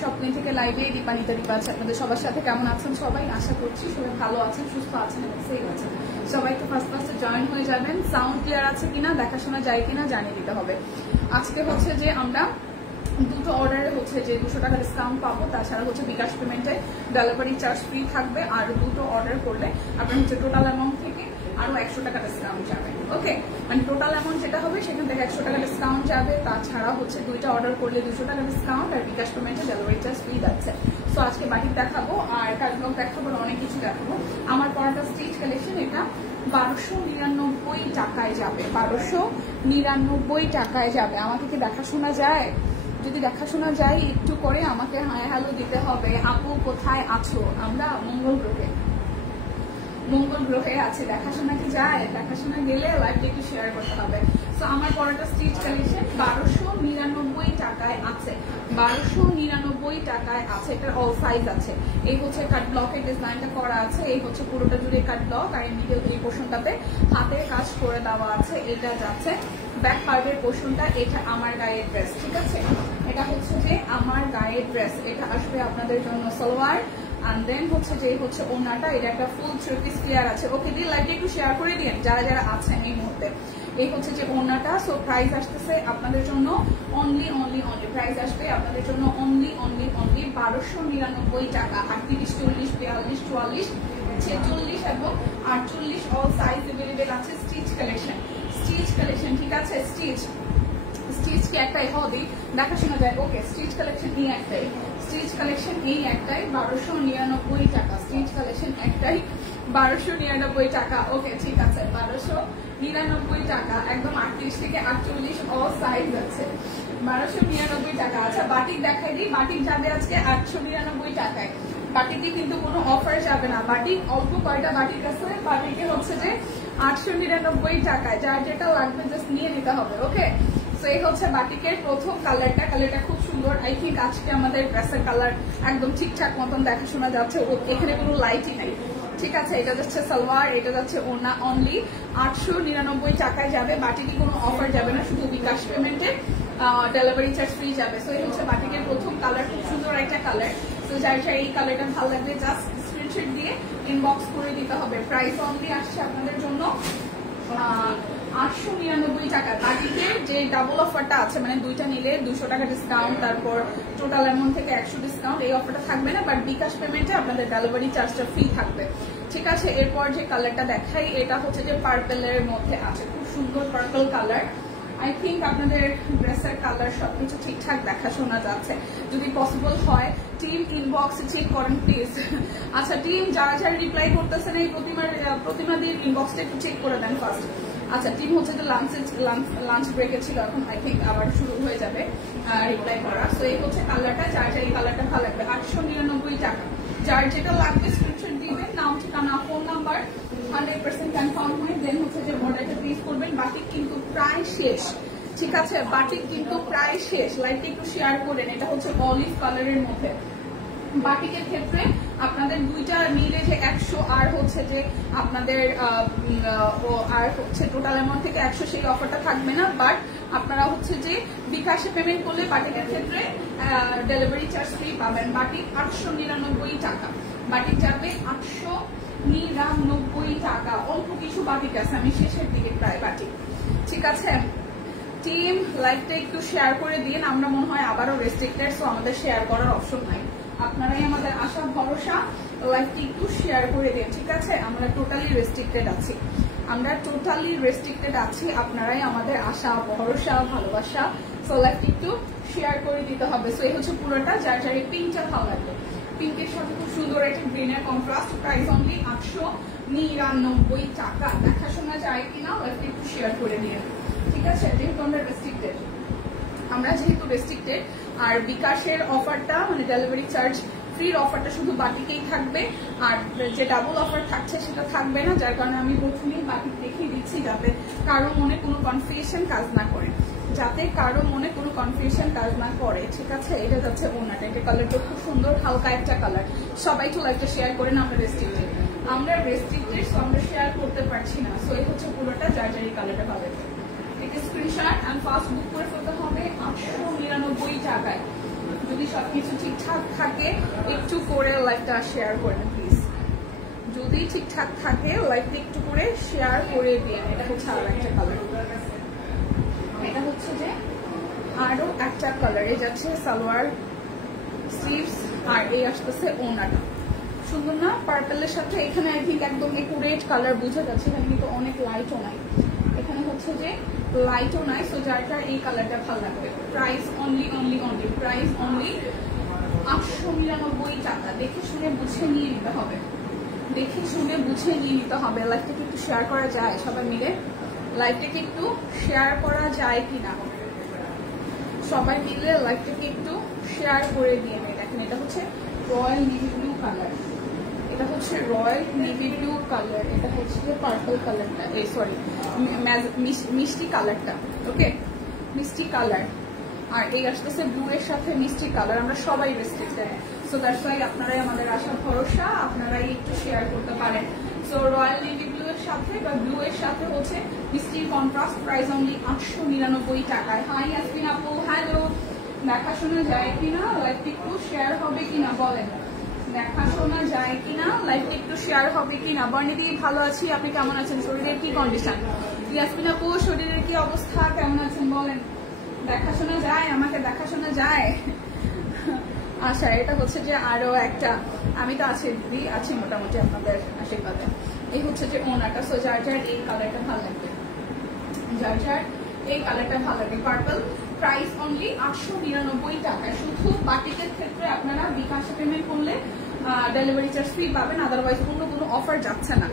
স্বপ্নে থেকে লাইভে দীপানিতা দীপা আছে আপনাদের সবার সাথে। কেমন আছেন সবাই? আশা করছি সবাই ভালো আছেন, সুস্থ আছেন এবং সেফ আছেন। সবাই তো ফার্স্টে জয়েন হয়ে যাবেন। সাউন্ড ক্লিয়ার আছে কিনা, দেখাশোনা যায় কিনা জানিয়ে দিতে হবে। আজকে হচ্ছে যে আমরা দুটো অর্ডারে হচ্ছে যে 200 টাকা ডিসকাউন্ট পাবো, তাছাড়া হচ্ছে বিকাশ পেমেন্টে ডেলিভারি চার্জ ফ্রি থাকবে। আর দুটো অর্ডার করলে আপনার হচ্ছে টোটাল অ্যামাউন্ট থেকে আরো 100 টাকা ডিসকাউন্ট যাবে। ওকে, মানে টোটাল অ্যামাউন্ট যেটা হবে সেখান থেকে 100 টাকা ডিসকাউন্ট যাবে। তাছাড়া হচ্ছে দুইটা অর্ডার করলে 200 টাকা ডিসকাউন্ট আর বিকাশ পেমেন্টে ডেলিভারি চার্জ ফ্রি যাচ্ছে। সো আজকে বাটিক দেখাবো আর কাটলগ দেখাবো, অনেক কিছু দেখাবো। আমার পরাটা স্টিচ কালেকশন, এটা 1299 টাকায় যাবে। 1299 টাকায় যাবে। আমাকে কি দেখাশোনা যায়? যদি দেখাশোনা যায় একটু করে আমাকে হাই হ্যালো দিতে হবে। আপু কোথায় আছো? আমরা মঙ্গল গ্রহে আছে। দেখাশোনা কি যায়? দেখাশোনা গেলে লাইভটা একটু শেয়ার করতে হবে। তো আমার পরাটা স্টিচ কালেকশন 1299 টাকায় আছে। 1299 টাকায় আছে। এটার অল সাইজ আছে। এই হচ্ছে কাট ব্লকের ডিজাইনটা করা আছে। এই হচ্ছে পুরোটা জুড়ে কাট ব্লক আর এই পোর্শনটাতে হাতের কাজ করে দেওয়া আছে। এটা যাচ্ছে ব্যাক পার্টের পোর্শনটা। এটা আমার গায়ের ড্রেস, ঠিক আছে? এটা হচ্ছে যে আমার গায়ের ড্রেস। এটা আসবে আপনাদের জন্য সালোয়ার and then হচ্ছে যে হচ্ছে ওনাটা। এটা একটা ফুল 3 পিস ক্লিয়ার আছে। ওকে দিয়ে লাইভটা একটু শেয়ার করে দিন যারা যারা আছেন এই মুহূর্তে। এই হচ্ছে যে ওনাটা। সো প্রাইস আসতেছে আপনাদের জন্য অনলি প্রাইস আসবে আপনাদের জন্য অনলি 1299 টাকা। 38, 40, 42, 44, 46 এবং 48 অল সাইজ अवेलेबल আছে। স্টিচ কালেকশন, ঠিক আছে? স্টিচ কি একটাই হবে, দেখাশোনা যায়। ওকে, স্টিচ কালেকশন এই একটাই। 1299 টাকা। স্টিচ কালেকশন একটাই, 1299 টাকা। ওকে, ঠিক আছে, 1299 টাকা। একদম 38 থেকে 48 অল সাইজ আছে। 1299 টাকা। আচ্ছা, বাটিক দেখাই দিই। বাটিক যাবে আজকে 899 টাকায়। বাটিকে কিন্তু কোনো অফার যাবে না। বাটিক অল্প কয়টা বাটিক আছে। বাটিকে হচ্ছে যে 899 টাকায়। যার যেটা লাগবে জাস্ট নিয়ে নিতে হবে। ওকে, তো এই হচ্ছে বাটিকের প্রথম কালারটা। কালারটা খুব সুন্দর। আই থিঙ্ক আজকে আমাদের ড্রেসের কালার একদম ঠিকঠাক মতন দেখাশোনা যাচ্ছে। এখানে কোনো লাইটই নাই, ঠিক আছে? এটা যাচ্ছে সালোয়ার, এটা যাচ্ছে ওনা। অনলি 899 টাকায় যাবে। বাটিকে কোনো অফার যাবে না, শুধু বিকাশ পেমেন্টে ডেলিভারি চার্জ ফ্রি যাবে। সো এই হচ্ছে বাটিকের প্রথম কালার। খুব সুন্দর একটা কালার। তো যার এই কালারটা ভালো লাগবে জাস্ট স্ক্রিনশট দিয়ে ইনবক্স করে দিতে হবে। প্রাইস অনলি আসছে আপনাদের জন্য 899 টাকা। বাটিকের যে ডাবল অফারটা আছে, মানে দুইটা নিলে 200 টাকা ডিসকাউন্ট, তারপর টোটাল অ্যামাউন্ট থেকে 100 ডিসকাউন্ট, এই অফারটা থাকবে না। বাট বিকাশ পেমেন্টে আপনাদের ডেলিভারি চার্জটা ফ্রি থাকবে, ঠিক আছে? এরপর যে কালারটা দেখাই, এটা হচ্ছে যে পার্পেলের মধ্যে আছে। খুব সুন্দর পার্পল কালার। আই থিঙ্ক আপনাদের ড্রেসের কালার সবকিছু ঠিকঠাক দেখাশোনা যাচ্ছে। যদি পসিবল হয় টিম ইনবক্সে চেক করেন প্লিজ। আচ্ছা টিম, যারা যারা রিপ্লাই করতেছেন এই প্রতিমাদের ইনবক্সটা একটু চেক করে দেন ফার্স্ট। আচ্ছা, টিম হচ্ছে যে লাঞ্চ ব্রেকে ছিল, এখন আই থিঙ্ক আবার শুরু হয়ে যাবে রিপ্লাই করা। সো এই হচ্ছে কালারটা। যার যার এই কালারটা ভালো লাগবে 899 টাকা। যার যেটা লাগবে স্ক্রিনশট দিবেন, নাম, ঠিকানা, ফোন নাম্বার 100% কনফার্ম হয়, দেন হচ্ছে যে অর্ডারটা প্লেস করবেন। বাটিক কিন্তু প্রায় শেষ, ঠিক আছে? বাটিক কিন্তু প্রায় শেষ। লাইটটা একটু শেয়ার করেন। এটা হচ্ছে অলিভ কালারের মধ্যে। বাটিকের ক্ষেত্রে আপনাদের দুইটা নিলে যে 100 আর হচ্ছে যে আপনাদের আর হচ্ছে টোটাল অ্যামাউন্ট থেকে 100, সেই অফারটা থাকবে না। বাট আপনারা হচ্ছে যে বিকাশে পেমেন্ট করলে বাটিকের ক্ষেত্রে ডেলিভারি চার্জ ফ্রি পাবেন। বাটিক 899 টাকা। বাটিক যাবে 899 টাকা। অল্প কিছু বাটিক আছে, আমি শেষের দিকে প্রায় বাটিক, ঠিক আছে? টিম লাইভটা একটু শেয়ার করে দিন। আমরা মনে হয় আবারও রেস্ট্রিক্টেড, সো আমাদের শেয়ার করার অপশন নাই। আপনারাই আমাদের আশা ভরসা। লাইভটা একটু শেয়ার করে দিন, ঠিক আছে? আমরা টোটালি রেস্ট্রিক্টেড আছি। আপনারাই আমাদের আশা ভরসা ভালোবাসা। সো লাইভটা একটু শেয়ার করে দিতে হবে। সো এই হচ্ছে পুরোটা। যার যার এই পিঙ্কটা ভালো লাগবে, পিঙ্কের সাথে খুব সুন্দর একটা গ্রিনের কন্ট্রাস্ট। প্রাইস অনলি 899 টাকা। দেখাশোনা যায় কিনা লাইভটা একটু শেয়ার করে দিন, ঠিক আছে? যেহেতু আমরা রেস্ট্রিক্টেড আর বিকাশের অফারটা মানে ডেলিভারি চার্জ ফ্রির অফারটা শুধু বাটিকেই থাকবে। আর যে ডাবল অফার থাকছে সেটা থাকবে না। যার কারণে আমি প্রথমেই বাটিক দেখিয়ে দিচ্ছি, যাতে কারো মনে কোনো কনফিউশন কাজ না করে, ঠিক আছে? এটা যাচ্ছে ওনাটা। এটা কালারটা খুব সুন্দর, হালকা একটা কালার। সবাই তো লাইকটা শেয়ার করেন। আমরা রেস্ট্রিক্টেড, সো আমরা শেয়ার করতে পারছি না। সো এই হচ্ছে পুরোটা। যার যার এই কালারটা ভালো লাগে স্ক্রিনশট এন্ড ফাস্ট বুক করে ফেলতে হবে 899 টাকায়। যদি সবকিছু ঠিকঠাক থাকে একটু করে লাইভটা শেয়ার করেন প্লিজ। যদি ঠিকঠাক থাকে লাইভটা একটু করে শেয়ার করে দিন। এটা হচ্ছে আরো একটা কালার, এটা হচ্ছে যে আরো একটা কালারে যাচ্ছে সালোয়ার স্লিভস, আর এই আসতেছে ওনাটা। সুন্দর না পার্পেলের সাথে? এখানে আই থিঙ্ক একদম একুরেট কালার বোঝা যাচ্ছে, এখানে কিন্তু অনেক লাইটও নাই, এখানে হচ্ছে যে লাইটও নাই। সো যারটা এই কালারটা ভালো লাগবে। প্রাইস অনলি প্রাইস অনলি 899 টাকা। দেখে শুনে বুঝে নিয়ে নিতে হবে, দেখে শুনে বুঝে নিয়ে নিতে হবে। লাইভটাকে একটু শেয়ার করা যায় সবাই মিলে? লাইভটাকে একটু শেয়ার করা যায় কিনা সবাই মিলে? লাইভটাকে একটু শেয়ার করে দিয়ে দেখেন, এটা হচ্ছে রয়্যাল নেভি ব্লু কালার, এটা হচ্ছে রয়্যাল নেভি ব্লু কালার, এটা হচ্ছে পার্পল কালারটা, এই সরি মিষ্টি কালারটা, ওকে মিষ্টি কালার। আর এই আসতেছে ব্লু এর সাথে মিষ্টি কালার। আমরা সবাই রেস্ট্রিক্টেড, সো দ্যাটস ওয়াই আপনারাই আমাদের আশা ভরসা, আপনারাই একটু শেয়ার করতে পারেন। সো রয়্যাল নেভি ব্লু এর সাথে বা ব্লু এর সাথে হচ্ছে মিষ্টির কন্ট্রাস্ট, প্রাইস অনলি 899 টাকায়। হাই আসবিন আপু, হ্যালো। দেখাশোনা যায় কিনা, লাইভটা একটু শেয়ার হবে কিনা বলেন? দেখাশোনা যায় কিনা, লাইভটা একটু শেয়ার হবে কিনা? বর্ণিদি ভালো আছি, আপনি কেমন আছেন? শরীরের কি কন্ডিশন? ইয়াসমিন আপু শরীরের কি অবস্থা, কেমন আছেন বলেন? দেখাশোনা যায়, আমাকে দেখাশোনা যায়? আচ্ছা, এটা হচ্ছে যে আরো একটা, আমি তো আছি দিদি, আছি মোটামুটি আপনাদের আশীর্বাদে। এই হচ্ছে যে ওনাটা। সো যার যার এই কালারটা ভালো লাগবে, যার যার এই কালারটা ভালো লাগবে পার্পল, প্রাইস অনলি 899 টাকা। শুধু বাটিকের ক্ষেত্রে আপনারা বিকাশে পেমেন্ট করলে ডেলিভারি চার্জ ফ্রি পাবেন, আদারওয়াইজ কোনো অফার যাচ্ছে না,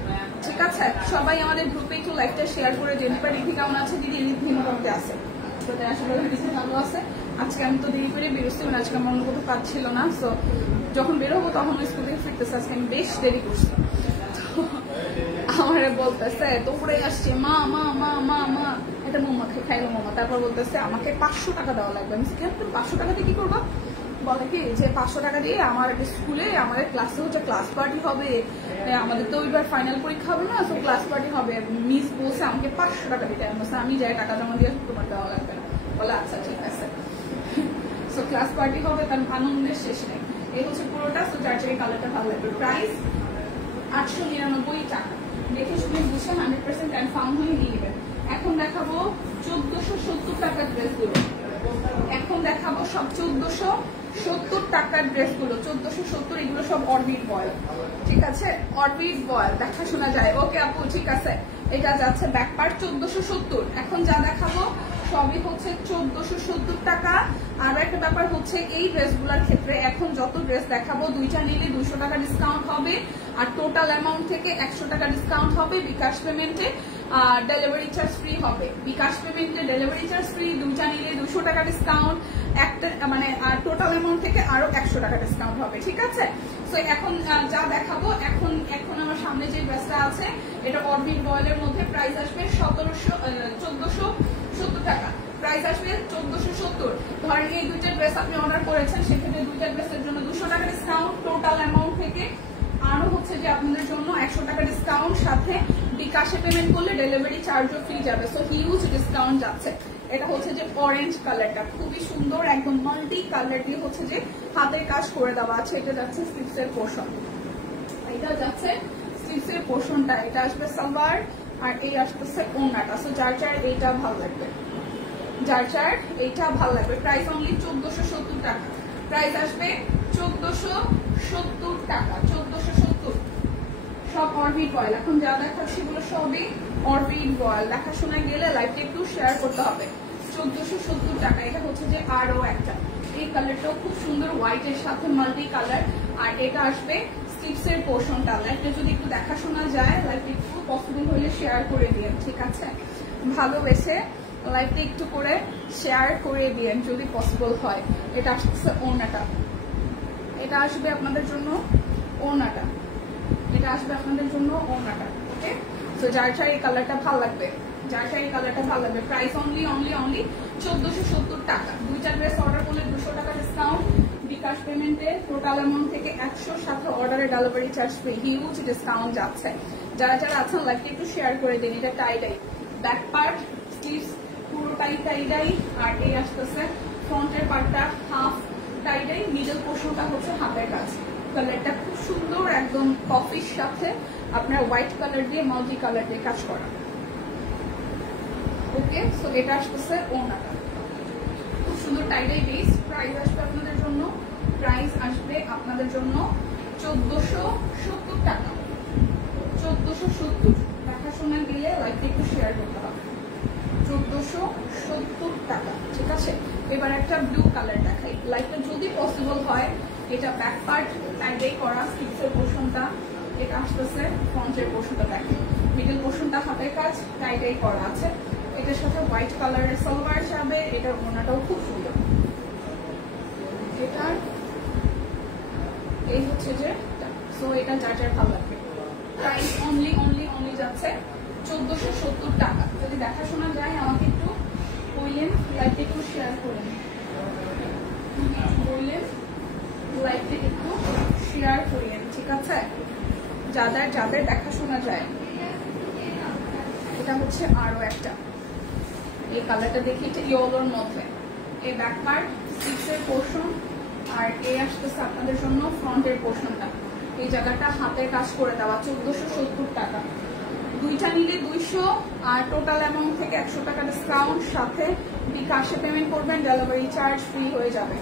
ঠিক আছে? সবাই আমাদের গ্রুপে একটু লাইভটা শেয়ার করে জেনিফার রিদ্ধি কেমন আছে? দিদি রিদ্ধি মোটামুটি আছে, আসলে ভালো আছে। আজকে আমি তো দেরি করে বেরোচ্ছি, মানে আজকে আমার কোথাও কাজ ছিল না, সো যখন বেরোবো তখন স্কুল থেকে ফিরতেছে, আজকে আমি বেশ দেরি করছি। আমার বলতেছে দৌড়ে আসছে, মা মা মা মা মা, এটা মোমাকে খাইলো মোমা। তারপর বলতেছে আমাকে 500 টাকা দেওয়া লাগবে। আমি কেন 500 টাকা দিয়ে কি করবো? বলে কি যে 500 টাকা দিয়ে আমার স্কুলে আমাদের ক্লাসে হচ্ছে ক্লাস পার্টি হবে, আমাদের তো ওইবার ফাইনাল পরীক্ষা হবে না, তো ক্লাস পার্টি হবে, মিস বলছে আমাকে 500 টাকা দিতে। আমি যাই টাকা জমা দিয়ে তোমার দেওয়া লাগবে না। বলে আচ্ছা ঠিক আছে। সো ক্লাস পার্টি হবে, তার আনন্দের শেষ নেই। এই হচ্ছে পুরোটা। সো যার যার কালারটা ভালো লাগবে, প্রাইস 899 টাকা। দেখে শুনে বুঝে 100% কনফার্ম হয়ে নিয়ে নেবেন। এখন দেখাবো 1470 টাকার ড্রেসগুলো, এখন দেখাবো সব 1470 টাকার ড্রেসগুলো। 1470, এগুলো সব অরবিট বয়েল, ঠিক আছে? অরবিট বয়েল দেখা শোনা যায়, ওকে আপু ঠিক আছে। এটা যাচ্ছে ব্যাক পার্ট 1470। এখন যা দেখাবো সবই হচ্ছে 1470 টাকা। আর একটা ব্যাপার হচ্ছে এই ড্রেসগুলোর ক্ষেত্রে এখন যত ড্রেস দেখাবো, দুইটা নিলে 200 টাকা ডিসকাউন্ট হবে, আর টোটাল অ্যামাউন্ট থেকে 100 টাকা ডিসকাউন্ট হবে। বিকাশ পেমেন্টে ডেলিভারি চার্জ ফ্রি হবে, বিকাশ পেমেন্টে ডেলিভারি চার্জ ফ্রি, দুইটা নিলে 200 টাকা ডিসকাউন্ট, একটা মানে টোটাল অ্যামাউন্ট থেকে আরো 100 টাকা ডিসকাউন্ট হবে, ঠিক আছে? সো এখন যা দেখাবো, এখন আমার সামনে যে ড্রেসটা আছে এটা অরবিট বয়েলের মধ্যে, প্রাইস আসবে 1470 টাকা, প্রাইস আসবে 1470। ধরেন এই দুইটা ড্রেস আপনি অর্ডার করেছেন, সেক্ষেত্রে দুইটা ড্রেসের জন্য 200 টাকা ডিসকাউন্ট, টোটাল অ্যামাউন্ট থেকে আরো হচ্ছে যে আপনাদের জন্য 100 টাকা ডিসকাউন্ট, সাথে বিকাশে পেমেন্ট করলে ডেলিভারি চার্জও ফ্রি যাবে। সো হিউজ ডিসকাউন্ট যাচ্ছে। এটা হচ্ছে যে অরেঞ্জ কালারটা, খুবই সুন্দর, একদম মাল্টি কালার দিয়ে হচ্ছে যে হাতের কাজ করে দেওয়া আছে। এটা যাচ্ছে স্লিভসের পোর্শন, এটা যাচ্ছে স্লিভসের পোর্শনটা, এটা আসবে সালোয়ার, আর এই আসতেছে ওড়নাটা। সো যার যার এইটা ভালো লাগবে, যার যার এইটা ভালো লাগবে। প্রাইস অনলি 1470 টাকা, প্রাইস আসবে 1470 টাকা, 1470। সব অরবিট বয়েল, এখন যা দেখাচ্ছি এগুলো সবই অরবিট বয়েল। দেখাশোনা গেলে লাইভটা একটু শেয়ার করতে হবে। 1470 টাকা। এটা হচ্ছে যে আরো একটা, এই কালারটাও খুব সুন্দর, হোয়াইটের সাথে মাল্টি কালার, আর এটা আসবে স্লিভসের পোর্শনটা। লাইভটা যদি একটু দেখাশোনা যায়, লাইভটা একটু পসিবল হলে শেয়ার করে দিন, ঠিক আছে? ভালোবেসে লাইভটা একটু করে শেয়ার করে দিন যদি পসিবল হয়। এটা আসছে ওড়নাটা, এটা আসবে আপনাদের জন্য ওড়নাটা, এটা আসবে আপনাদের জন্য ওড়নাটা, ওকে? তো যার যার এই কালারটা ভালো লাগবে, যার যার এই কালারটা ভালো লাগবে, প্রাইস অনলি 1470 টাকা। দুইটা ড্রেস অর্ডার করলে 200 টাকা ডিসকাউন্ট, বিকাশ পেমেন্টে টোটাল অ্যামাউন্ট থেকে 100, সাথে অর্ডারের delivery charge free, huge discount যাচ্ছে। যারা যারা আছেন লাইভটা একটু শেয়ার করে দিন। এটা টাই ব্যাক পার্ট, স্লিভস পুরোটাই টাই, আর এই আসতেছে ফ্রন্টের পার্টটা হাফ টাইডাই, মিডল পোর্শনটা হচ্ছে হাতের কাজ। কালারটা খুব সুন্দর, একদম কফির সাথে আপনার হোয়াইট কালার দিয়ে মাল্টি কালার দিয়ে কাজ করা। ওকে, সো এটা আসতেছে ওনাটা, খুব সুন্দর টাইডাই বেস। প্রাইস আসবে আপনাদের জন্য, প্রাইস আসবে আপনাদের জন্য 1470 টাকা। 1470 দেখাশোনা দিলে লাইকটা একটু শেয়ার করতে হবে। 1470 টাকা, ঠিক আছে। এবার একটা ব্লু কালার দেখাই, লাইকটা যদি পসিবল হয়। এটা ব্যাক পার্ট টাইডাই করা, স্টিচের পোর্শনটা এটা আসতেছে, ফ্রন্টের পোর্শনটা দেখেন, মিডল পোর্শনটা হাতের কাজ টাইডাই করা আছে। এটার সাথে হোয়াইট কালারের সালোয়ার যাবে, এটার ওড়নাটাও খুব সুন্দর। এটার এই হচ্ছে যে, সো এটা যার যার ভালো লাগবে। প্রাইস অনলি যাচ্ছে 1470 টাকা। যদি দেখাশোনা যায় আমাকে একটু বললেন, লাইভটা একটু শেয়ার করেন, বললেন লাইভটা একটু শেয়ার করেন, ঠিক আছে। যাদের দেখাশোনা যায়। এটা হচ্ছে আরো একটা, এই কালারটা দেখি, এটা ইয়েলোর মধ্যে। এই ব্যাক পার্ট স্টিচের পোর্শন, আর এই আসতেছে আপনাদের জন্য ফ্রন্টের পোর্শনটা। এই জায়গাটা হাতের কাজ করে দেওয়া, 1470 টাকা। দুইটা নিলে 200, আর টোটাল অ্যামাউন্ট থেকে 100 টাকা ডিসকাউন্ট, সাথে বিকাশে পেমেন্ট করবেন, ডেলিভারি চার্জ ফ্রি হয়ে যাবে।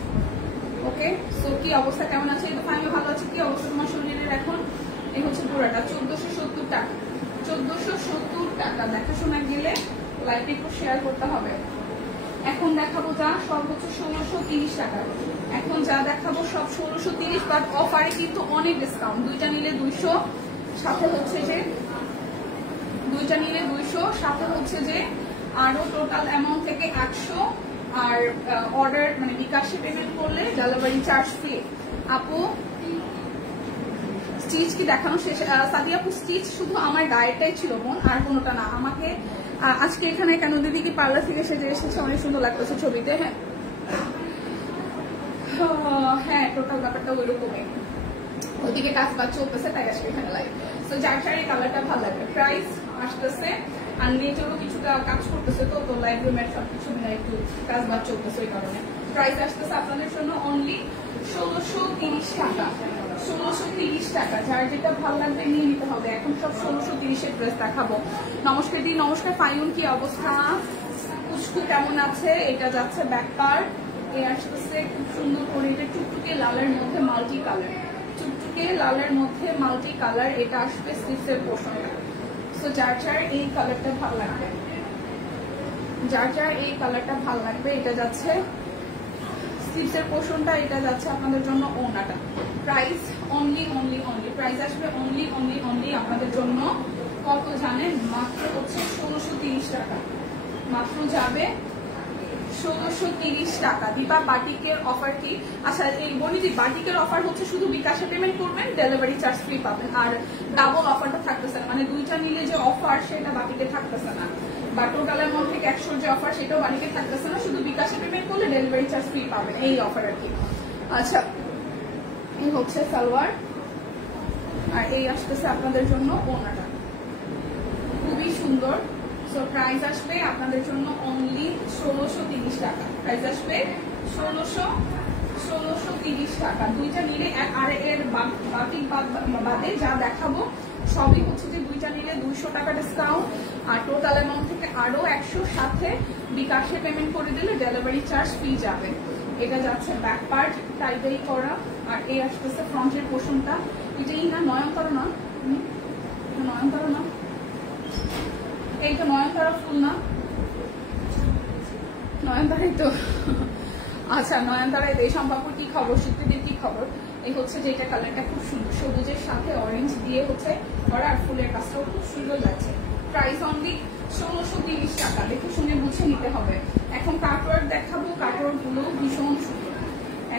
ওকে, সো কি অবস্থা, কেমন আছে? এই তো ফাইনাল ভালো আছে। কি অবস্থা তোমার শরীরের এখন? এই হচ্ছে পুরোটা 1470 টাকা। 1470 টাকা দেখাশোনা গেলে লাইভটা একটু শেয়ার করতে হবে। এখন দেখাবো যা সব হচ্ছে 1630 টাকা। এখন যা দেখাবো সব 1630, বাট অফারে কিন্তু অনেক ডিসকাউন্ট। দুইটা নিলে 200, সাথে হচ্ছে যে দুইটা নিলে 200, সাথে হচ্ছে যে আরো টোটাল অ্যামাউন্ট থেকে 100, আর অর্ডার মানে বিকাশে পেমেন্ট করলে ডেলিভারি চার্জ ফ্রি। আপু স্টিচ কি দেখানো শেষ? সাদিয়া আপু স্টিচ শুধু আমার গায়েরটাই ছিল বোন, আর কোনোটা না। আমাকে আজকে এখানে কেন দিদি কি পার্লার থেকে সেজে এসেছে, অনেক সুন্দর লাগতেছে ছবিতে। হ্যাঁ টোটাল ব্যাপারটা ওই রকমই, ওইদিকে কাজ বাজ চলতেছে, তাই আজকে এখানে লাইভ। তো যার যার এই কালারটা ভালো লাগবে। প্রাইস আসতেছে, আর নেটেরও কিছুটা কাজ করতেছে, তো লাইভ রুমের সবকিছু মিলে একটু কাজ বাজ চলতেছে, ওই কারণে প্রাইস আসতেছে আপনাদের জন্য অনলি 1630 টাকা। 1630 টাকা, যার যেটা ভালো লাগবে নিয়ে নিতে হবে। এখন সব 1630-এর ড্রেস দেখাবো। নমস্কার দি, নমস্কার ফাইন, কি অবস্থা? পুষ্কু কেমন আছে? এটা যাচ্ছে ব্যাক পার্ট, এ আসতেছে খুব সুন্দর করে, এটা টুকটুকে লালের মধ্যে মাল্টি কালার, টুকটুকে লালের মধ্যে মাল্টি কালার, এটা আসবে স্লিভসের পোর্শনটা। সো যার যার এই কালারটা ভালো লাগবে, যার যার এই কালারটা ভালো লাগবে, এটা যাচ্ছে স্লিভসের পোর্শনটা, এটা যাচ্ছে আপনাদের জন্য ওড়নাটা। প্রাইস অনলি প্রাইস আসবে অনলি আপনাদের জন্য কত জানেন? মাত্র হচ্ছে 1630 টাকা, মাত্র যাবে 1630 টাকা। দীপা বাটিকের অফার কি? আচ্ছা এই বলি যে বাটিকের অফার হচ্ছে শুধু বিকাশে পেমেন্ট করবেন, ডেলিভারি চার্জ ফ্রি পাবেন, আর ডাবল অফারটা থাকতেছে না, মানে দুইটা নিলে যে অফার সেটা বাটিকে থাকতেছে না, বা টোটাল অ্যামাউন্ট থেকে 100 যে অফার সেটাও বাটিকে থাকতেছে না, শুধু বিকাশে পেমেন্ট করলে ডেলিভারি চার্জ ফ্রি পাবেন, এই অফার আর কি। আচ্ছা এই হচ্ছে সালোয়ার, আর এই আসতেছে আপনাদের জন্য ওড়নাটা, খুবই সুন্দর। সো প্রাইস আসবে আপনাদের জন্য অনলি 1630 টাকা। প্রাইস আসবে 1630 টাকা। দুইটা নিলে, আর এর বাতিক বাদে যা দেখাবো সবই হচ্ছে যে দুইটা নিলে 200 টাকা ডিসকাউন্ট, আর টোটাল অ্যামাউন্ট থেকে আরো 100, সাথে বিকাশে পেমেন্ট করে দিলে ডেলিভারি চার্জ ফ্রি যাবে। এটা যাচ্ছে ব্যাক পার্ট টাইডাই করা, আর এই আসতেছে ফ্রন্টের পোর্শনটা। এটাই না নয়নতারা, না নয়নতারা না, এইটা নয়নতারা ফুল না, নয়নতারাই তো। আচ্ছা নয়নতারা, এই সম্পর্ক কি খবর? শীতদের কি খবর? এই হচ্ছে যে এটা কালারটা খুব সুন্দর, সবুজের সাথে অরেঞ্জ দিয়ে হচ্ছে করা, আর ফুলের কাজটাও খুব সুন্দর লাগছে। প্রাইস অনলি 1630 টাকা। দেখে শুনে বুঝে নিতে হবে। এখন কাটওয়ার্ক দেখাবো, কাটওয়ার্ক গুলো ভীষণ সুন্দর।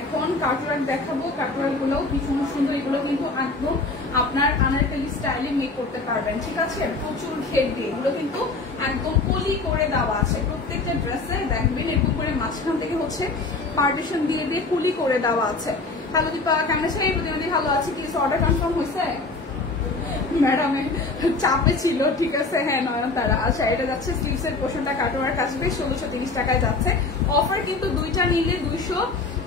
এখন কাটওয়ার্ক দেখাবো, কাটওয়ার্ক গুলো ভীষণ সুন্দর। এগুলো কিন্তু একদম আপনার আনারকলি স্টাইলে মেক করতে পারবেন, ঠিক আছে। প্রচুর ঘের দিয়ে এগুলো কিন্তু একদম কলি করে দেওয়া আছে প্রত্যেকটা ড্রেসে, দেখবেন এরকম করে মাঝখান থেকে হচ্ছে পার্টিশন দিয়ে দিয়ে কুলি করে দেওয়া আছে। হ্যালো দীপা, কেমন আছে? প্রতিনিধি ভালো আছে। কি অর্ডার কনফার্ম হয়েছে? ম্যাডাম চাপে ছিল, ঠিক আছে। হ্যাঁ নয়নতারা। আচ্ছা এটা যাচ্ছে স্লিভসের পোর্শনটা, কাটওয়ার্ক আসবে 1630 টাকায় যাচ্ছে। অফার কিন্তু দুইটা নিলে 200,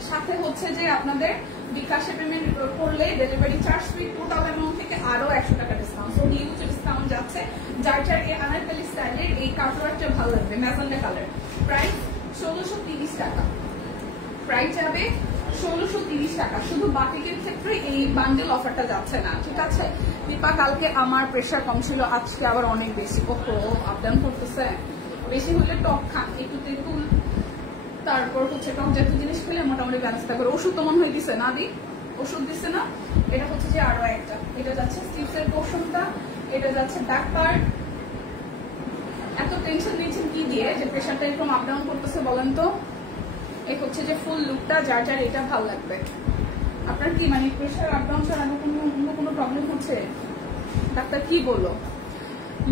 সাথে হচ্ছে যে আপনাদের বিকাশে পেমেন্ট করলে delivery charge free, total amount থেকে আরো 100 টাকা ডিসকাউন্ট। সো হিউজ ডিসকাউন্ট যাচ্ছে। যার যার এই আনারকলি স্টাইলের এই কাটওয়ার্কটা ভালো লাগবে, ম্যাজেন্ডা কালার, প্রাইস 1630 টাকা। প্রাইস যাবে 1630 টাকা। শুধু বাটিকের ক্ষেত্রে এই বান্ডেল অফারটা যাচ্ছে না, ঠিক আছে? দীপা, কালকে আমার প্রেশার কম ছিল, আজকে আবার অনেক বেশি। ওহো, আপডাউন করতেছে। বেশি হলে টক খান, একটু তেঁতুল, তারপর হচ্ছে টক জাতীয় জিনিস খেলে মোটামুটি ব্যালেন্স থাকবে। ওষুধ তো মনে হয় দিছে না? দি ওষুধ দিচ্ছে না? এটা হচ্ছে যে আরো একটা, এটা যাচ্ছে স্লিপসের পোর্শনটা, এটা যাচ্ছে ব্যাক পার্ট। এত টেনশন নিয়েছেন কি দিয়ে যে প্রেশারটা এরকম আপ ডাউন করতেছে বলেন তো? এই হচ্ছে যে ফুল লুকটা, যার যার এটা ভালো লাগবে। আপনার কি মানে প্রেশার আপ ডাউন ছাড়া অন্য কোনো প্রবলেম হচ্ছে? ডাক্তার কি বললো?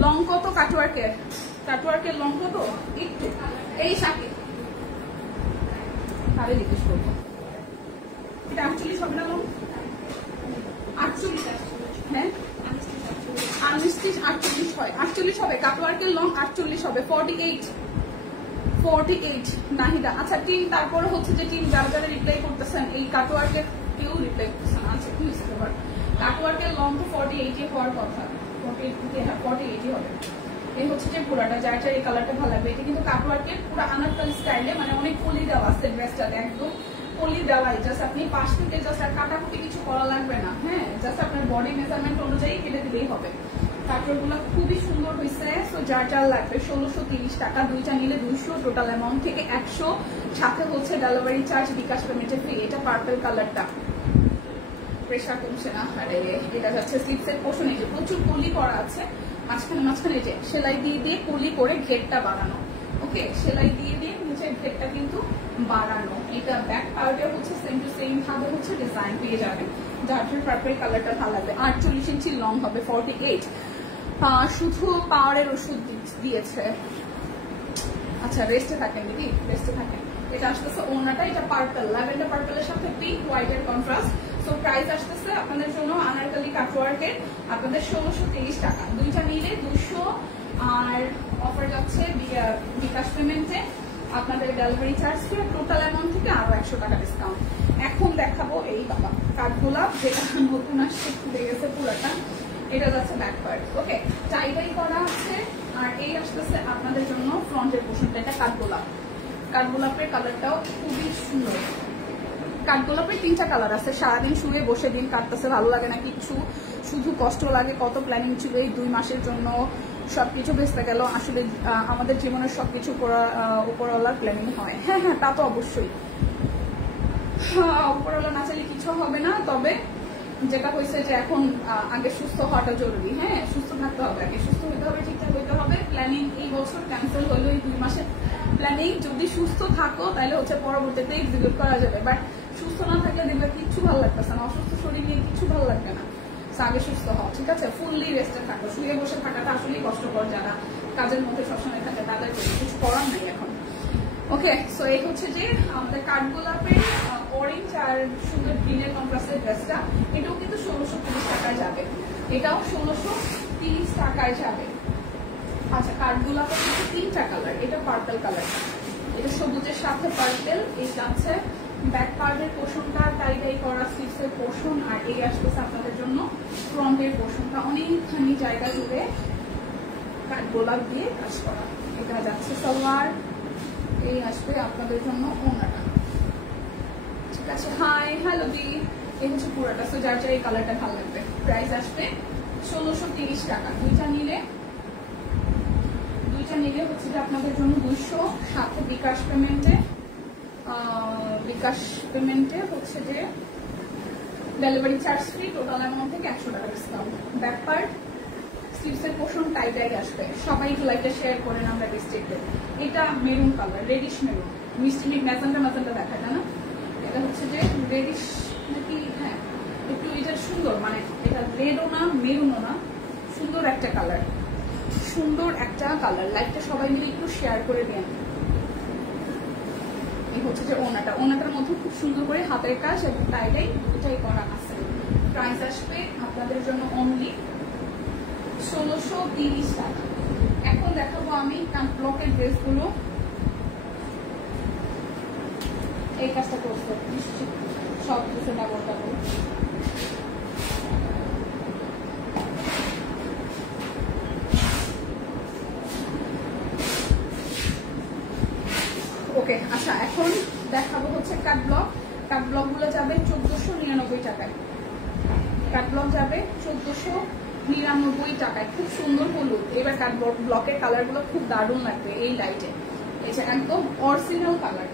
লং কত কাটওয়ার্কের? কাটওয়ার্কের লং কত? একটু এই সাথে তাহলে জিজ্ঞেস করবো। এটা 48 হবে না লং? 48, হ্যাঁ 48 হয়, 48 হবে। কাটওয়ার্কের লং 48 হবে, 48 নাহিদা। আচ্ছা টিম, তারপরে হচ্ছে যে টিম যারা যারা রিপ্লাই করতেছেন এই কাটওয়ার্কের কেউ রিপ্লাই করতেছেন। আচ্ছা কি হয়েছে ব্যাপার? কাটওয়ার্কের লং তো 48 হওয়ার কথা, 48 হবে। এই হচ্ছে যে পুরাটা, যার যার এই কালারটা ভালো লাগবে। এটা কিন্তু কাটওয়ার্কের পুরো আনারকলি স্টাইলে, মানে অনেক কলি দেওয়া আছে ড্রেসটাতে, একদম কলি দেওয়াই। জাস্ট আপনি পাশ থেকে জাস্ট আর কাটাকুটি কিছু করা লাগবে না, হ্যাঁ, জাস্ট আপনার বডি মেজারমেন্ট অনুযায়ী কেটে দিলেই হবে। কাটওয়ার্কগুলো খুবই সুন্দর হয়েছে। সো যার যার লাগবে 1630 টাকা, দুইটা নিলে 200, টোটাল অ্যামাউন্ট থেকে 100, সাথে হচ্ছে ডেলিভারি চার্জ, বিকাশ পেমেন্টের ফ্রি। এটা পার্পল কালারটা, প্রেশার কমছে না। আরে এটা যাচ্ছে স্লিপসের পোর্শন, এই যে প্রচুর কলি করা আছে মাঝখানে যে সেলাই দিয়ে দিয়ে কলি করে ঘেরটা বাড়ানো। ওকে, সেলাই দিয়ে দিয়ে নিচের ঘেরটা কিন্তু বাড়ানো। এটা ব্যাক পার্টে হচ্ছে সেম টু সেম ভাবে হচ্ছে ডিজাইন পেয়ে যাবেন। যার জন্য পার্পল কালারটা ভালো লাগবে। 48 ইঞ্চি লং হবে, 48। শুধু পাওয়ারের ওষুধ দিয়েছে। আচ্ছা রেস্টে থাকেন দিদি, রেস্টে থাকেন। এটা আসতেছে ওনাটা, এটা পার্পল, ল্যাভেন্ডার পার্পলের সাথে পিঙ্ক হোয়াইটের কন্ট্রাস্ট। সো প্রাইস আসতেছে আপনাদের জন্য আনারকলি কাটওয়ার্কের আপনাদের 1630 টাকা, দুইটা নিলে 200। আর অফার যাচ্ছে বিকাশ পেমেন্টে, আপনাদের delivery charge free, total amount থেকে আরো 100 টাকা ডিসকাউন্ট। এখন দেখাবো এই বাবা কাঠগোলাপ, যেটা নতুন আসছে, খুলে গেছে পুরাটা। এটা যাচ্ছে ব্যাক পার্ট, ওকে, টাইডাই করা আছে। আর এই আসতেছে আপনাদের জন্য ফ্রন্টের পোর্শনটা, এটা কাঠগোলাপ। কাঠগোলাপের কালারটাও খুবই সুন্দর। কাঠগোলাপের 3টা কালার আছে। সারাদিন শুয়ে বসে দিন কাটতেছে, ভালো লাগে না কিচ্ছু, শুধু কষ্ট লাগে। কত প্ল্যানিং ছিল এই 2 মাসের জন্য, সবকিছু বেঁচতে গেল। আসলে আমাদের জীবনের সবকিছু উপরওয়ালার প্ল্যানিং হয়। হ্যাঁ হ্যাঁ, তা তো অবশ্যই, উপরওয়ালা না চাইলে কিছু হবে না। তবে যেটা হয়েছে যে এখন আগে সুস্থ হওয়াটা জরুরি। হ্যাঁ, সুস্থ থাকতে হবে, আগে সুস্থ হইতে হবে, ঠিকঠাক হইতে হবে। প্ল্যানিং এই বছর ক্যান্সেল হইলো, এই 2 মাসের প্ল্যানিং। যদি সুস্থ থাকো তাহলে হচ্ছে পরবর্তীতে এক্সিকিউট করা যাবে, বাট সুস্থ না থাকলে দেখবে কিচ্ছু ভালো লাগতেছে না, অসুস্থ শরীর নিয়ে কিচ্ছু ভালো লাগবে না। আগে সুস্থ হও, ঠিক আছে? ফুললি রেস্টে থাকো। শুয়ে বসে থাকাটা আসলেই কষ্টকর, যারা কাজের মধ্যে সবসময় থাকে তাদের কিছু করার নেই এখন। ওকে, সো এই হচ্ছে যে আমাদের কাঠগোলাপের অরেঞ্জ আর সুন্দর গ্রিনের কন্ট্রাস্টের ড্রেসটা, এটাও কিন্তু 1630 টাকায় যাবে, এটাও 1630 টাকায় যাবে। আচ্ছা, কাঠগোলাপের কিন্তু 3টা কালার, এটা পার্পল কালার, এটা সবুজের সাথে পার্পল। এই যাচ্ছে ব্যাক পার্টের পোর্শনটা টাইডাই করা, স্লিভসের পোর্শন। আর এই আসতেছে আপনাদের জন্য ফ্রন্টের পোর্শনটা, অনেকখানি জায়গা জুড়ে কাঠগোলাপ দিয়ে কাজ করা। এটা যাচ্ছে সালোয়ার, এই আসবে আপনাদের জন্য ওড়নাটা, ঠিক আছে? হাই হ্যালো দি, এই হচ্ছে পুরোটা। সো যার যার এই কালারটা ভালো লাগবে। প্রাইস আসবে 1630 টাকা, দুইটা নিলে হচ্ছে যে আপনাদের জন্য 200, সাথে বিকাশ পেমেন্টে হচ্ছে যে delivery charge free, total amount থেকে 100 টাকা ডিসকাউন্ট। ব্যাক পার্ট স্লিভসের পোর্শন টাইটাই আসবে। সবাই লাইকটা শেয়ার করেন আমরা ডিস্ট্রিক্টে। এটা মেরুন কালার, রেডিশ মেরুন, মিষ্টি ম্যাজেন্টা দেখায় না? এটা হচ্ছে যে রেডিশ নাকি, হ্যাঁ একটু এটা সুন্দর, মানে এটা রেডও না মেরুনও না, সুন্দর একটা কালার, লাইকটা সবাই মিলে একটু শেয়ার করে দেন। এই হচ্ছে যে ওনাটার মধ্যে খুব সুন্দর করে হাতের কাজ এবং টাইটাই দুটাই করা আছে। প্রাইস আসবে আপনাদের জন্য অনলি 1630 টাকা। এখন দেখাবো আমি ব্লকের ড্রেসগুলো। এই কাজটা করছে সব কিছু ডাবল ডাবল। ওকে আচ্ছা, এখন দেখাবো হচ্ছে কাট ব্লক। কাট ব্লক গুলো যাবে 1499 টাকায়। কাট ব্লক যাবে 1499 টাকায়। খুব সুন্দর হলুদ। এবার কাট ব্লকের কালার গুলো খুব দারুণ লাগবে এই লাইটে। এটা একদম অরিজিনাল কালার,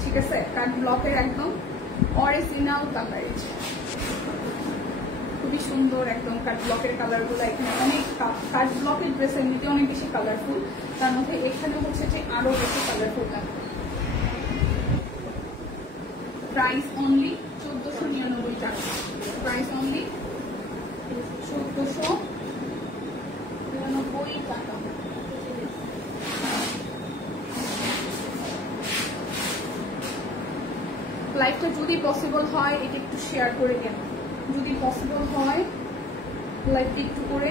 ঠিক আছে? কাট ব্লকের একদম অরিজিনাল কালার, খুবই সুন্দর একদম কাট ব্লকের কালার গুলো। এখানে অনেক কাট ব্লকের ড্রেস এমনিতে অনেক বেশি কালারফুল, তার মধ্যে এখানে হচ্ছে যে আরো বেশি কালারফুল লাগবে। প্রাইস অনলি 1499 টাকা। প্রাইস অনলি 1499 টাকা। লাইভটা যদি পসিবল হয় এটা একটু শেয়ার করে দেন, যদি পসিবল হয় লাইভটা একটু করে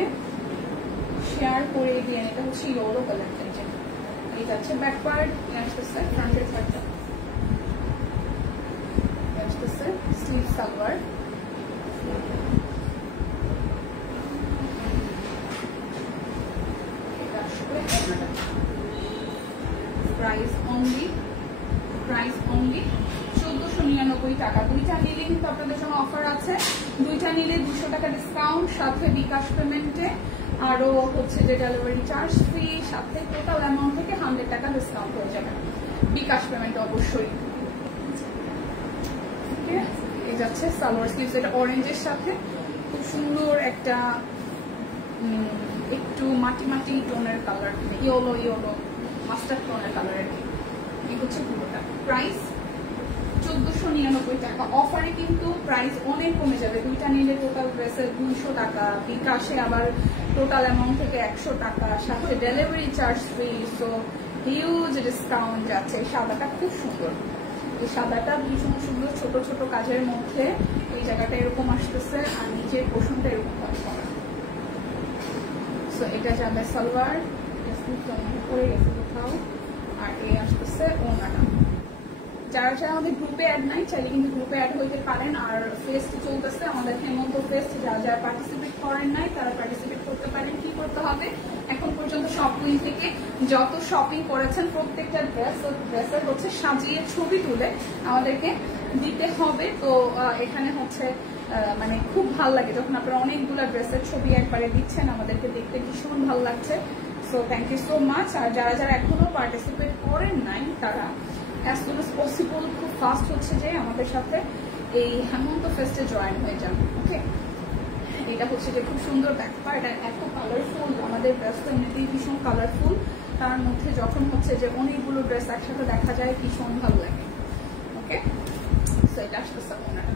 শেয়ার করে দেন। এটা হচ্ছে ইয়েলো কালারটা, এটা হচ্ছে ব্যাক পার্ট, আসতেছে ফ্রন্টের পার্টটা, আসতেছে স্লিভ সালোয়ার। এটা আসলে প্রাইস অনলি 1499 টাকা। দুইটা নিলে কিন্তু আপনাদের জন্য অফার আছে। দুইটা নিলে 200 টাকা ডিসকাউন্ট, সাথে বিকাশ পেমেন্টে আরো হচ্ছে যে ডেলিভারি চার্জ ফ্রি, সাথে টোটাল অ্যামাউন্ট থেকে 100 টাকা ডিসকাউন্ট হয়ে যাবে বিকাশ পেমেন্ট অবশ্যই। এই যাচ্ছে সালোয়ার স্লিভস, এটা অরেঞ্জের সাথে খুব সুন্দর একটা একটু মাটি মাটি টোনের কালার, ইয়েলো মাস্টার্ড টোনের কালারের। এই হচ্ছে পুরোটা। প্রাইস 1499 টাকা। অফারে কিন্তু প্রাইস অনেক কমে যাবে। দুইটা নিলে টোটাল ড্রেসের 200 টাকা, বিকাশে আবার টোটাল অ্যামাউন্ট থেকে 100 টাকা, সাথে delivery charge free. So huge discount যাচ্ছে। এই সাদাটা খুব সুন্দর, এই সাদাটা ভীষণ সুন্দর, ছোট ছোট কাজের মধ্যে এই জায়গাটা এরকম আসতেছে আর নিচের পোর্শনটা এরকম করা। সো এটা যাবে সালোয়ার, করে গেছে কোথাও, আর এই আসতেছে ওনাটা। যারা যারা আমাদের গ্রুপে অ্যাড নাই চাইলে কিন্তু গ্রুপে অ্যাড হইতে পারেন। আর ফেস্ট চলতেছে আমাদের হেমন্ত ফেস্ট, যারা যারা পার্টিসিপেট করেন নাই তারা পার্টিসিপেট করতে পারেন। কি করতে হবে, এখন পর্যন্ত শপিং থেকে যত শপিং করেছেন প্রত্যেকটা ড্রেসের হচ্ছে সাজিয়ে ছবি তুলে আমাদেরকে দিতে হবে। তো এখানে হচ্ছে মানে খুব ভালো লাগে যখন আপনারা অনেকগুলো ড্রেসের ছবি একবারে দিচ্ছেন, আমাদেরকে দেখতে ভীষণ ভালো লাগছে। So thank you so much. আর যারা যারা এখনো পার্টিসিপেট করেন নাই তারা as soon as possible খুব ফাস্ট হচ্ছে যে আমাদের সাথে এই হেমন্ত ফেস্টে জয়েন হয়ে যান। ওকে, এটা হচ্ছে যে খুব সুন্দর ব্যাপার, এটা এত কালারফুল। আমাদের ড্রেস তো এমনিতেই ভীষণ কালারফুল, তার মধ্যে যখন হচ্ছে যে অনেকগুলো ড্রেস একসাথে দেখা যায় ভীষণ ভালো লাগে। ওকে, সো এটা আসতেছে ওনার,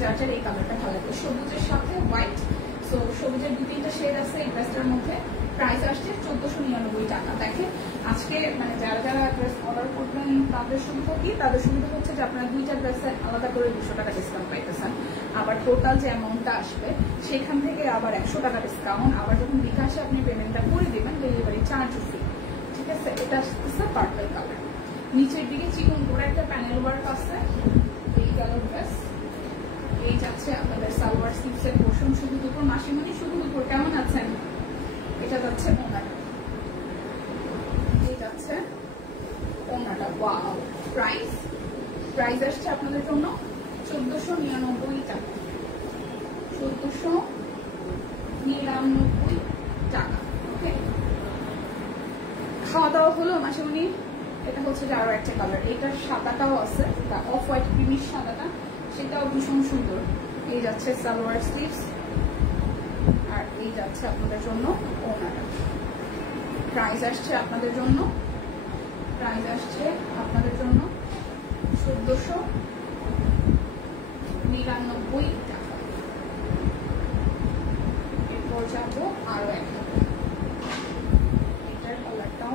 যার যার এই কালারটা ভালো লাগে, সবুজের সাথে হোয়াইট। সো সবুজের 2-3টা শেড আছে এই ড্রেসটার মধ্যে। প্রাইস আসছে 1499 টাকা। দেখেন আজকে মানে যারা যারা ড্রেস অর্ডার করবেন তাদের সুবিধা কি, তাদের সুবিধা হচ্ছে যে আপনারা 2টা ড্রেসে আলাদা করে 200 টাকা ডিসকাউন্ট পাইতেছেন। আবার টোটাল যে অ্যামাউন্টটা আসবে সেখান থেকে আবার 100 টাকা ডিসকাউন্ট। আবার যখন বিকাশে আপনি পেমেন্টটা করে দেবেন ডেলিভারি চার্জ ফ্রি, ঠিক আছে? এটা আসতেছে পার্পল কালার, নিচের দিকে চিকন করে একটা প্যানেল ওয়ার্ক আছে। এই কালার ড্রেস, এই যাচ্ছে আপনাদের সালোয়ার স্লিভসের পোর্শন। শুধু দুপুর মাসিমণি, শুধু দুপুর কেমন আছেন? এটা যাচ্ছে ওনাটা, এই যাচ্ছে ওনাটা। ওয়াও, প্রাইস আসছে আপনাদের জন্য 1499 টাকা। 1499 টাকা। ওকে, খাওয়া দাওয়া হলো মাসিমণি? এটা হচ্ছে যে আরো একটা কালার, এটার সাদাটাও আছে, অফ হোয়াইট ক্রিমিশ সাদাটা, সেটাও ভীষণ সুন্দর। এই যাচ্ছে সালোয়ার স্লিভস, আর এই যাচ্ছে আপনাদের জন্য ওনাটা। প্রাইস আসছে আপনাদের জন্য 1499 টাকা। এরপর যাবো আরো একটা, এটার কালারটাও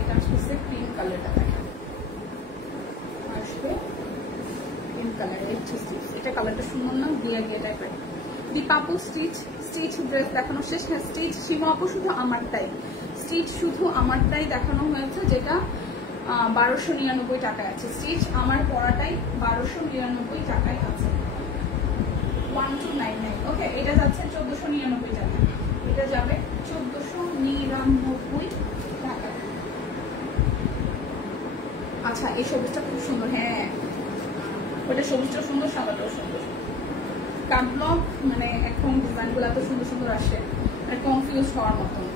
এটা আসতেছে পিঙ্ক কালারটা। দেখেন আসবে পিঙ্ক কালারের এটা কালারটা সুন্দর না, দিয়ে টাইপের। দীপাপু স্টিচ ড্রেস দেখানো শেষ। হ্যাঁ স্টিচ সীমা আপু, শুধু আমারটাই স্টিচ শুধু আমারটাই দেখানো হয়েছে, যেটা 1299 টাকায় আছে। স্টিচ আমার পরাটাই 1299 টাকায় আছে। 1299। ওকে, এটা যাচ্ছে 1499 টাকা, এটা যাবে 1499 টাকা। আচ্ছা, এই সবুজটা খুব সুন্দর। হ্যাঁ, ওটা সবুজটা সুন্দর, সাদাটাও সুন্দর। কাটব্লক মানে এখন ডিজাইনগুলো এত সুন্দর সুন্দর আসে, মানে কনফিউজ হওয়ার মতন।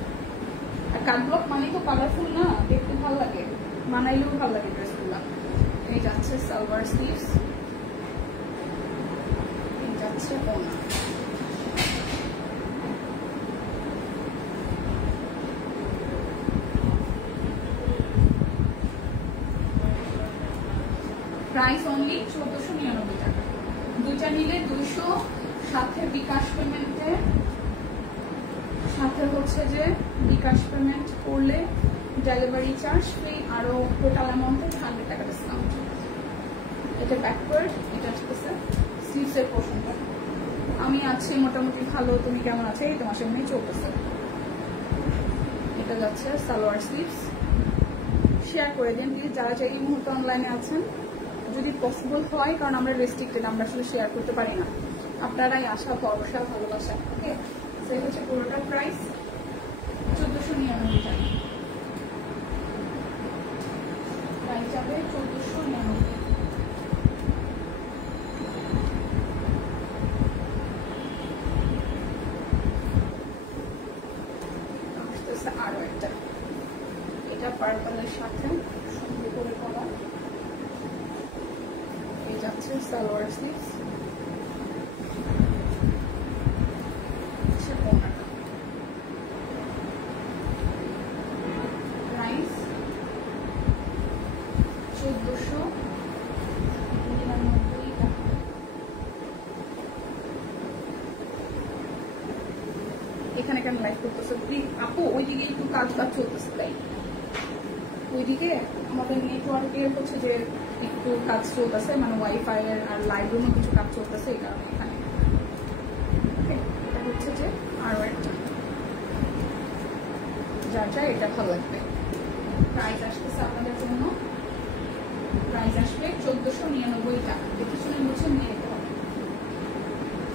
আর কাটব্লক মানে তো কালারফুল না, দেখতে ভালো লাগে, বানাইলেও ভালো লাগে ড্রেসগুলো। এই যাচ্ছে সালোয়ার স্লিভস, এই যাচ্ছে ওড়না। প্রাইস অনলি 1499 টাকা। দুইটা নিলে 200, সাথে বিকাশ পেমেন্টে, সাথে হচ্ছে যে বিকাশ পেমেন্ট করলে ডেলিভারি চার্জ ফ্রি, আরো টোটাল অ্যামাউন্টে 100 টাকা ডিসকাউন্ট। এটা ব্যাকওয়ার্ড, এটা আসতেছে স্লিভসের পোর্শনটা। আমি আছি মোটামুটি ভালো, তুমি কেমন আছো? এই তোমার সামনেই চলতেছে। এটা যাচ্ছে সালোয়ার স্লিভস। শেয়ার করে দিন প্লিজ যারা চাই এই মুহূর্তে অনলাইনে আছেন, যদি পসিবল হয়, কারণ আমরা রেস্ট্রিক্টেড, আমরা আসলে শেয়ার করতে পারি না। আপনারাই আশা, ভরসা, ভালোবাসা। ওকে, সেই হচ্ছে পুরোটা প্রাইস 1499 টাকা। প্রাইস যাবে 1499। আসতেছে আরো একটা, এটা পার্পলের সাথে সুন্দর করে করা। এই যাচ্ছে সালোয়ার স্লিভস, প্রাইস 1499 টাকা। এখানে কেন লাইভ করতেছে প্লিজ আপু? ওইদিকে একটু কাজ চলতেছে, তাই ওইদিকে আমাদের নেটওয়ার্কের হচ্ছে যে একটু কাজ চলতেছে, মানে ওয়াইফাই এর আর লাইভ রুমে কিছু কাজ চলতেছে, এই কারণে এখানে। এটা হচ্ছে যে আরো একটা, যার যা এটা ভালো লাগবে। প্রাইস আসতেছে আপনাদের জন্য, প্রাইস আসবে 1499 টাকা। দেখে শুনে বুঝে নিয়ে যেতে হবে।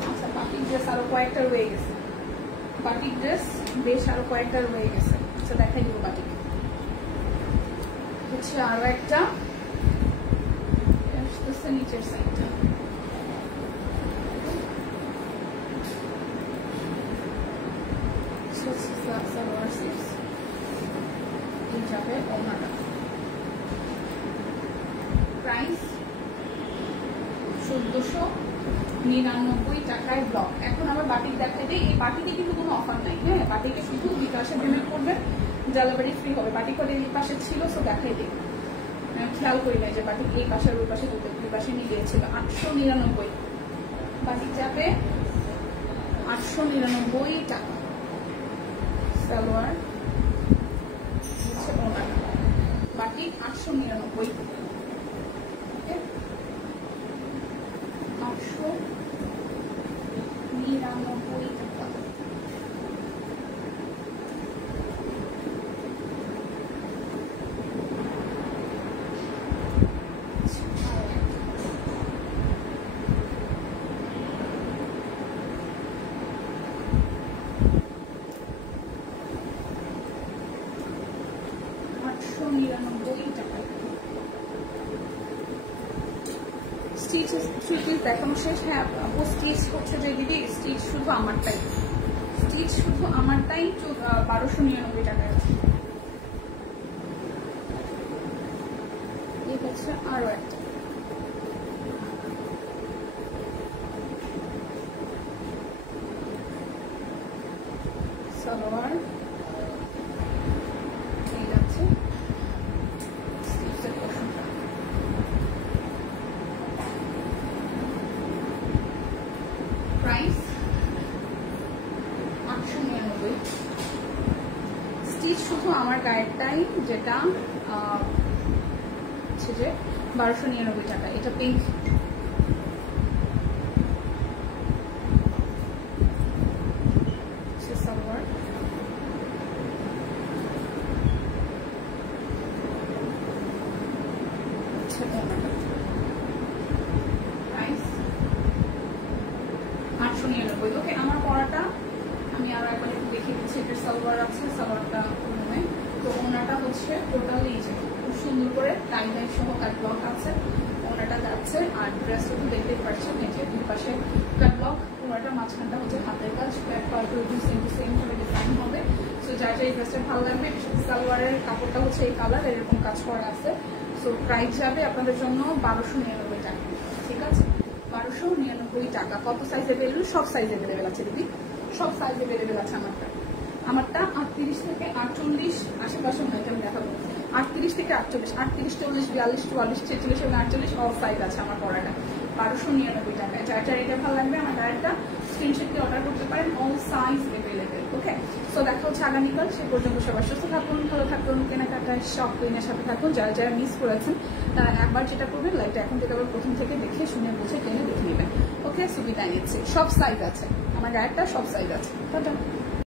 আচ্ছা, বাটিক ড্রেস আরো কয়েকটা রয়ে গেছে, বাটিক ড্রেস বেশ আরো কয়েকটা রয়ে গেছে। আচ্ছা, দেখাই দিব বাটিক। হচ্ছে আরো একটা, আসতেছে নিচের সাইডটা। সালোয়ার স্লিভস, এই যাবে ওড়নাটা। প্রাইস 1499 টাকায় ব্লক। এখন আবার বাটিক দেখাই দিই। এই বাটিকে কিন্তু কোনো অফার নাই, হ্যাঁ, বাটিকে শুধু বিকাশে পেমেন্ট করবেন, ডেলিভারি ফ্রি হবে। বাটিক করে এই পাশে ছিল, সো দেখাই দিই, খেয়াল করি না যে বাটিক এই পাশের ওই পাশে দুই পাশে নিয়ে গিয়েছিল। 899 বাটিক যাবে 899 টাকা। সালোয়ার হচ্ছে ওড়না, বাটিক 899, 899 টাকা। স্টিচ দেখানো শেষ। হ্যাঁ, স্টিচ হচ্ছে যে দিদি, স্টিচ শুধু আমারটাই, স্টিচ শুধু আমারটাই 1299 টাকায় আছে। এই হচ্ছে আরো একটা, সালোয়ার, এই যাচ্ছে স্টিচের পোর্শনটা। প্রাইস 899। স্টিচ শুধু আমার গায়েরটাই, যেটা হচ্ছে যে 1299 টাকা। এটা পিঙ্ক, সালোয়ার, হচ্ছে ওড়নাটা, 899। ওকে, আমার পরাটা আমি আরো একবার একটু দেখিয়ে দিচ্ছি। এটা সালোয়ার আছে, সালোয়ারটা তো ওড়নাটা হচ্ছে টোটালি যে খুব সুন্দর করে টাই ডাই সহ কাটব্লক আছে, ওড়নাটা যাচ্ছে। আর ড্রেসটা তো দেখতেই পাচ্ছেন, এই যে দুই পাশে কাটব্লক, ওড়নাটা মাঝখানটা হচ্ছে হাতের কাজ, back part same to same ভাবে ডিজাইন হবে। সো যার যার এই ড্রেসটা ভালো লাগবে, সালোয়ারের কাপড়টা হচ্ছে এই কালার, এরকম কাজ করা আছে। সো প্রাইস যাবে আপনাদের জন্য 1299 টাকা। ঠিক আছে, 1299 টাকা। কত সাইজ অ্যাভেলেবেল? সব সাইজ অ্যাভেলেবেল আছে দিদি, সব সাইজ অ্যাভেলেবেল আছে। আমারটা 38 থেকে 48 আশেপাশে হয়, আমি দেখাবো। 38 থেকে 48, 38, 40, 42, 44, 46 এবং 48 অল সাইজ আছে আমার পরাটা। 1299 টাকা। যার যার এটা ভালো লাগবে আমার ডাইরেক্টটা স্ক্রিনশট দিয়ে অর্ডার করতে পারেন, অল সাইজ অ্যাভেলেবেল। ওকে, সো দেখা হচ্ছে আগামীকাল। সে পর্যন্ত সবাই সুস্থ থাকুন, ভালো থাকুন, কেনাকাটায় শপ ক্লিনের সাথে থাকুন। যারা যারা মিস করেছেন তারা একবার যেটা করবেন, লাইভটা এখন থেকে আবার প্রথম থেকে দেখে শুনে বুঝে টেনে দেখে নেবেন। ওকে, সুবিধা নিচ্ছে, সব সাইজ আছে আমার ডাইরেক্টটা, সব সাইজ আছে। টাটা।